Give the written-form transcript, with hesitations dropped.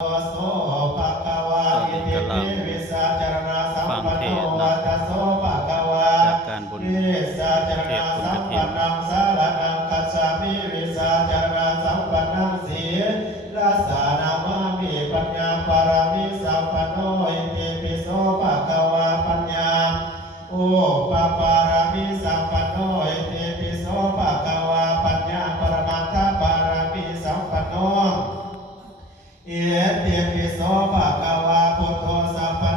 โสภะคะวะอิติปิวิสาจารณะสัมปันโนวัตโสภะคะวะจากการบุญ วิสาจารณะสัมปันนังสารนังคัจฉามิวิสาจารณะสัมปันนังสีลัสสานามามิปัญญาปารามิสัมปันโนอิติปิโสภะคะวะปัญญาโอปปารามิสัมปันโนอิติปิโสภะคะวะปัญญาปรมัตถปารามิสัมปันโนเอเตปิโสภะคะวะพุทโธสัพพะ